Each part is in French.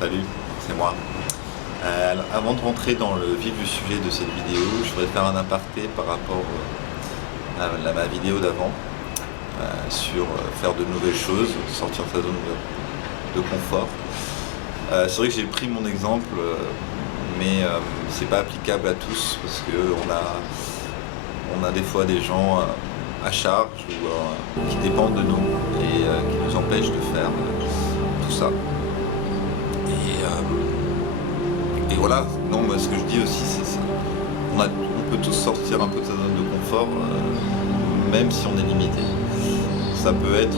Salut, c'est moi. Alors, avant de rentrer dans le vif du sujet de cette vidéo, je voudrais faire un aparté par rapport à ma vidéo d'avant sur faire de nouvelles choses, sortir de sa zone de confort. C'est vrai que j'ai pris mon exemple, mais c'est pas applicable à tous parce qu'on a des fois des gens à charge ou qui dépendent de nous et qui nous empêchent de faire tout ça. Et voilà, non, moi, ce que je dis aussi, c'est ça. On peut tous sortir un peu de sa zone de confort, même si on est limité. Ça peut être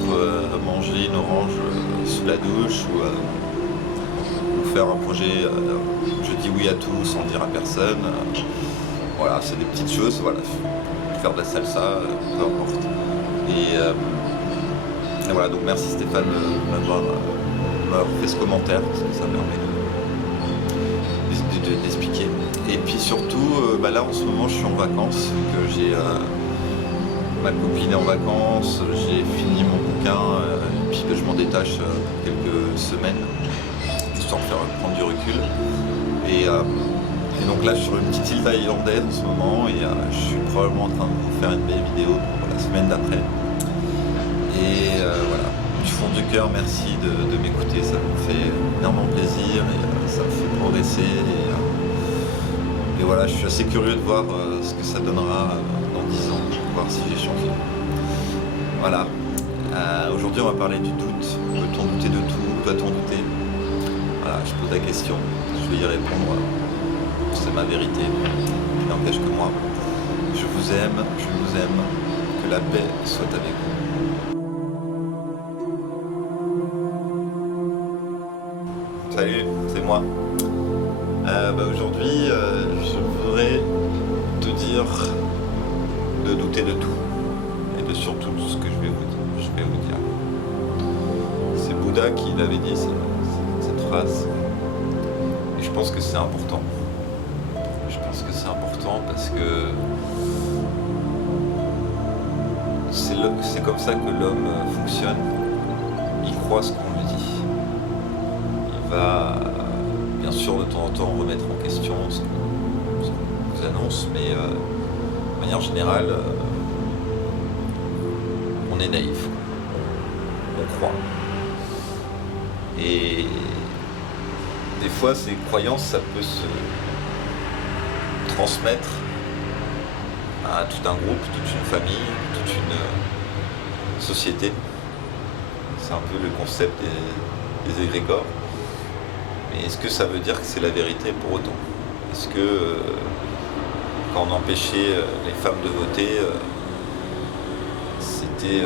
manger une orange sous la douche ou faire un projet, je dis oui à tout sans dire à personne. Voilà, c'est des petites choses, voilà. Faire de la salsa, peu importe. Et voilà, donc merci Stéphane m'avoir fait ce commentaire, parce que ça permet d'expliquer. Et puis surtout, là en ce moment je suis en vacances, que j'ai ma copine est en vacances, j'ai fini mon bouquin, et puis je m'en détache pour quelques semaines, histoire de faire prendre du recul. Et donc là je suis sur une petite île thaïlandaise en ce moment, et je suis probablement en train de vous faire une belle vidéo pour la semaine d'après. Et voilà, du fond du cœur, merci de m'écouter, ça me fait énormément plaisir et ça me fait progresser. Et voilà, je suis assez curieux de voir ce que ça donnera dans 10 ans, voir si j'ai changé. Voilà, aujourd'hui on va parler du doute. Peut-on douter de tout? Doit-on douter? Voilà, je pose la question, je vais y répondre. C'est ma vérité, qui n'empêche que moi. Je vous aime, que la paix soit avec vous. Salut, c'est moi. Aujourd'hui, je voudrais te dire de douter de tout et de surtout tout ce que je vais vous dire. C'est Bouddha qui l'avait dit cette phrase, et je pense que c'est important. Je pense que c'est important parce que c'est comme ça que l'homme fonctionne. Il croit ce qu'on lui dit. Il va bien sûr de temps en temps remettre en question ce qu'on nous annonce, mais de manière générale, on est naïf, on croit. Et des fois, ces croyances, ça peut se transmettre à tout un groupe, toute une famille, toute une société. C'est un peu le concept des égrégores. Mais est-ce que ça veut dire que c'est la vérité pour autant? Est-ce que quand on empêchait les femmes de voter, c'était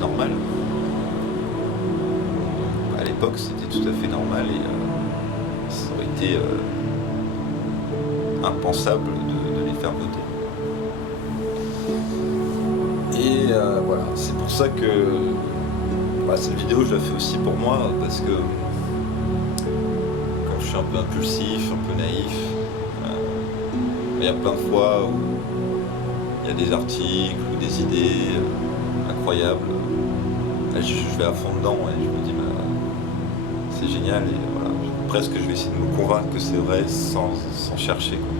normal? À l'époque, c'était tout à fait normal et ça aurait été impensable de les faire voter. Et voilà, c'est pour ça que cette vidéo, je la fais aussi pour moi, parce que je suis un peu impulsif, un peu naïf. Il y a plein de fois où il y a des articles ou des idées incroyables. Là, je vais à fond dedans et je me dis c'est génial, et voilà, presque je vais essayer de me convaincre que c'est vrai sans chercher, quoi.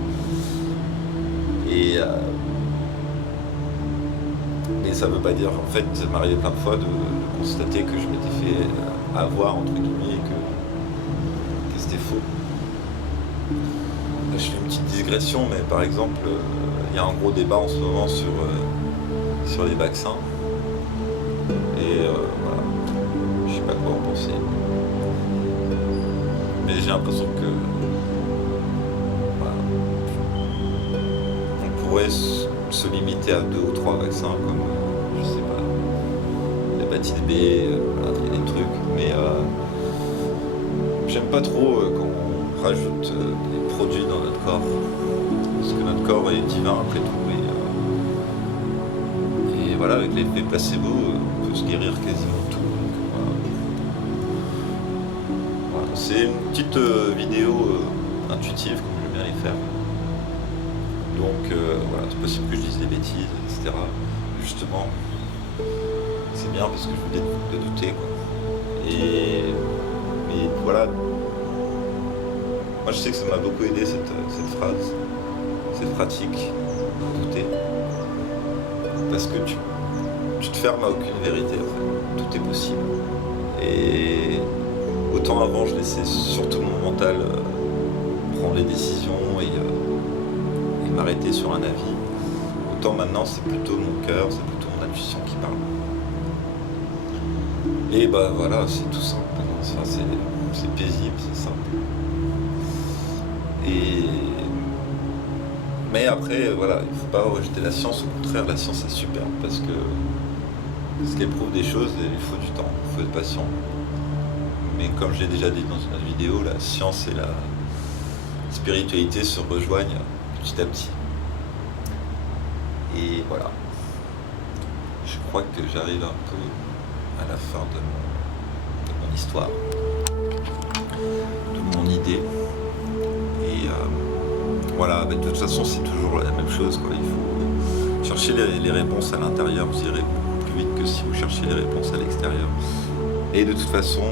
Et ça veut pas dire, en fait, ça m'est arrivé plein de fois de constater que je m'étais fait avoir, entre guillemets, que c'était faux. Là, je fais une petite digression, mais par exemple, il y a un gros débat en ce moment sur les vaccins. Et voilà, je sais pas quoi en penser. Mais j'ai l'impression que voilà, on pourrait se limiter à 2 ou 3 vaccins, comme je sais pas, l'hépatite B, voilà, il y a des trucs, mais j'aime pas trop quand on rajoute des produits dans notre corps, parce que notre corps est divin après tout, et voilà, avec l'effet placebo, on peut se guérir quasiment tout. Voilà, c'est une petite vidéo intuitive, comme j'aime bien les faire. Donc voilà, c'est possible que je dise des bêtises, etc. Justement, c'est bien parce que je vous dis de douter, quoi. Mais voilà, Moi je sais que ça m'a beaucoup aidé cette phrase, cette pratique, douter. Parce que tu te fermes à aucune vérité en fait. Tout est possible. Et autant avant je laissais surtout mon mental prendre les décisions et m'arrêter sur un avis, autant maintenant c'est plutôt mon cœur, c'est plutôt mon intuition qui parle. Et bah voilà, c'est tout simple. Enfin, c'est paisible, c'est simple. Mais après, voilà, il ne faut pas rejeter la science, au contraire, la science est superbe parce qu'elle prouve des choses et il faut du temps, il faut être patient. Mais comme je l'ai déjà dit dans une autre vidéo, la science et la spiritualité se rejoignent petit à petit. Et voilà. Je crois que j'arrive un peu à la fin de mon histoire, de mon idée. Et voilà, de toute façon c'est toujours la même chose, quoi. Il faut chercher les réponses à l'intérieur, vous irez beaucoup plus vite que si vous cherchez les réponses à l'extérieur. Et de toute façon,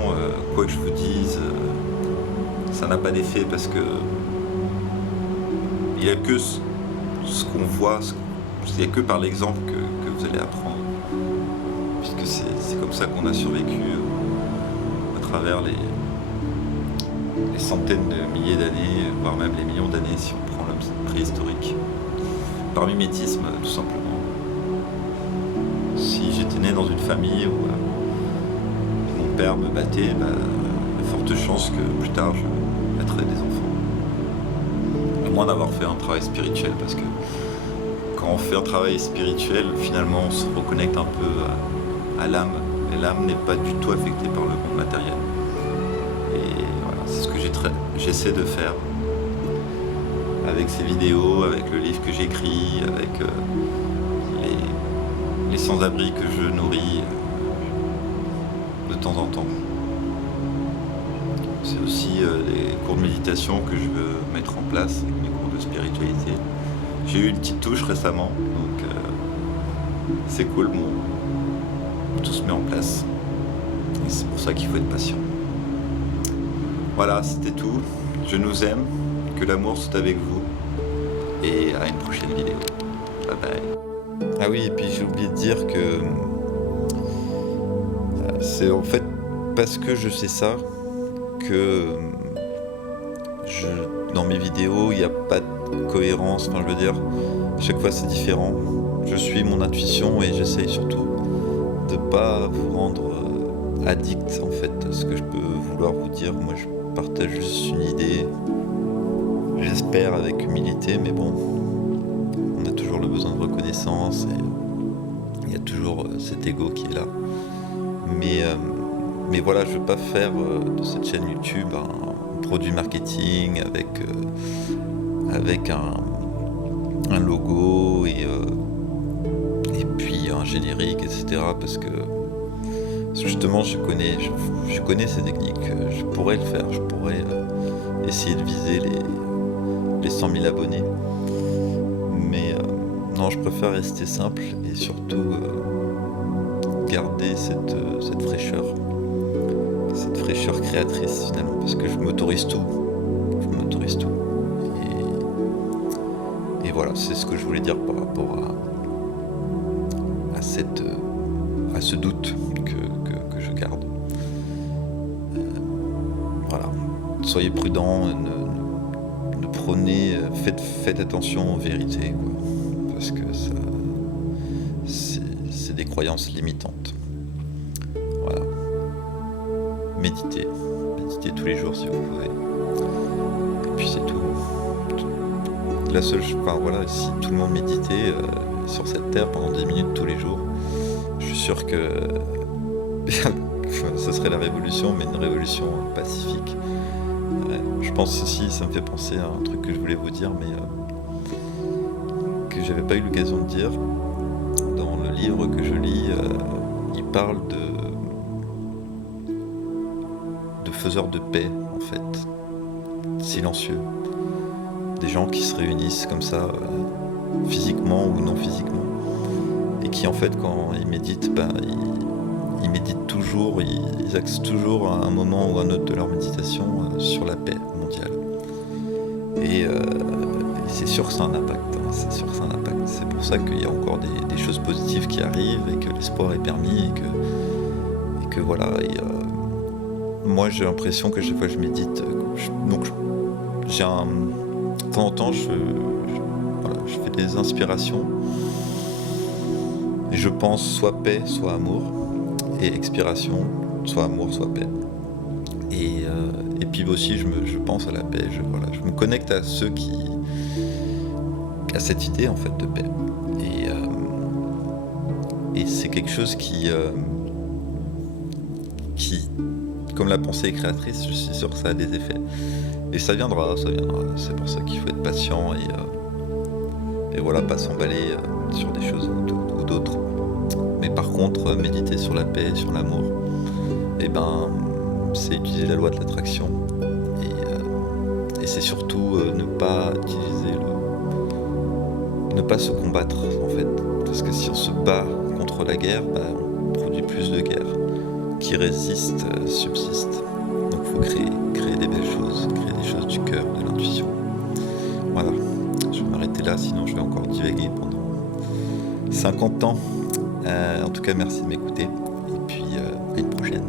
quoi que je vous dise, ça n'a pas d'effet parce que il n'y a que ce qu'on voit, il n'y a que par l'exemple que vous allez apprendre. Puisque c'est comme ça qu'on a survécu à travers les centaines de milliers d'années, voire même les millions d'années si on prend l'homme préhistorique. Par mimétisme, tout simplement. Si j'étais né dans une famille où mon père me battait, il y a forte chance que plus tard je battrais des enfants. À moins d'avoir fait un travail spirituel, parce que quand on fait un travail spirituel, finalement on se reconnecte un peu à l'âme, et l'âme n'est pas du tout affectée par le monde matériel. Et voilà, c'est ce que j'essaie de faire avec ces vidéos, avec le livre que j'écris, avec les sans-abri que je nourris de temps en temps. C'est aussi des cours de méditation que je veux mettre en place avec mes cours de spiritualité. J'ai eu une petite touche récemment, donc c'est cool, tout se met en place. Et c'est pour ça qu'il faut être patient. Voilà, c'était tout. Je nous aime, que l'amour soit avec vous, et à une prochaine vidéo. Bye bye. Ah oui, et puis j'ai oublié de dire que c'est en fait parce que je sais ça que dans mes vidéos il n'y a pas de cohérence, enfin je veux dire, chaque fois c'est différent. Je suis mon intuition et j'essaye surtout de pas vous rendre addict en fait à ce que je peux vouloir vous dire. Moi je partage juste une idée, j'espère avec humilité, mais bon, on a toujours le besoin de reconnaissance et il y a toujours cet ego qui est là. Mais voilà, je veux pas faire de cette chaîne YouTube un produit marketing avec un logo et puis un générique, etc. Parce que justement, je connais ces techniques. Je pourrais le faire. Je pourrais essayer de viser les 100 000 abonnés. Mais non, je préfère rester simple et surtout garder cette fraîcheur. Cette fraîcheur créatrice finalement. Parce que je m'autorise tout. Et voilà, c'est ce que je voulais dire par rapport à ce doute que je garde. Voilà. Soyez prudents, ne prenez, faites attention aux vérités, quoi, parce que ça, c'est des croyances limitantes. Voilà. Méditez tous les jours si vous pouvez. Et puis c'est tout. Voilà, si tout le monde méditait sur cette terre pendant 10 minutes tous les jours, je suis sûr que ce serait la révolution, mais une révolution pacifique. Je pense aussi, ça me fait penser à un truc que je voulais vous dire, mais que j'avais pas eu l'occasion de dire. Dans le livre que je lis, il parle de faiseurs de paix, en fait, silencieux. Des gens qui se réunissent comme ça, physiquement ou non physiquement, et qui en fait quand ils méditent, ils méditent toujours, ils axent toujours à un moment ou un autre de leur méditation sur la paix mondiale. Et c'est sûr que ça a un impact, hein, c'est sûr que ça a un impact. C'est pour ça qu'il y a encore des choses positives qui arrivent et que l'espoir est permis et que voilà. Moi, j'ai l'impression que chaque fois que je médite, j'ai un de temps en temps, voilà, je fais des inspirations et je pense soit paix, soit amour, et expiration, soit amour, soit paix. Et puis aussi, je pense à la paix. Voilà, je me connecte à ceux à cette idée en fait de paix. Et c'est quelque chose qui, comme la pensée est créatrice, je suis sûr que ça a des effets. Et ça viendra, ça viendra. C'est pour ça qu'il faut être patient et voilà, pas s'emballer sur des choses ou d'autres. Mais par contre, méditer sur la paix, sur l'amour, et ben, c'est utiliser la loi de l'attraction. Et c'est surtout ne pas se combattre en fait. Parce que si on se bat contre la guerre, on produit plus de guerre. Qui résiste, subsiste. Donc il faut créer des belles choses, créer des choses du cœur, de l'intuition. Voilà, je vais m'arrêter là, sinon je vais encore divaguer pendant 50 ans. En tout cas, merci de m'écouter, et puis à une prochaine.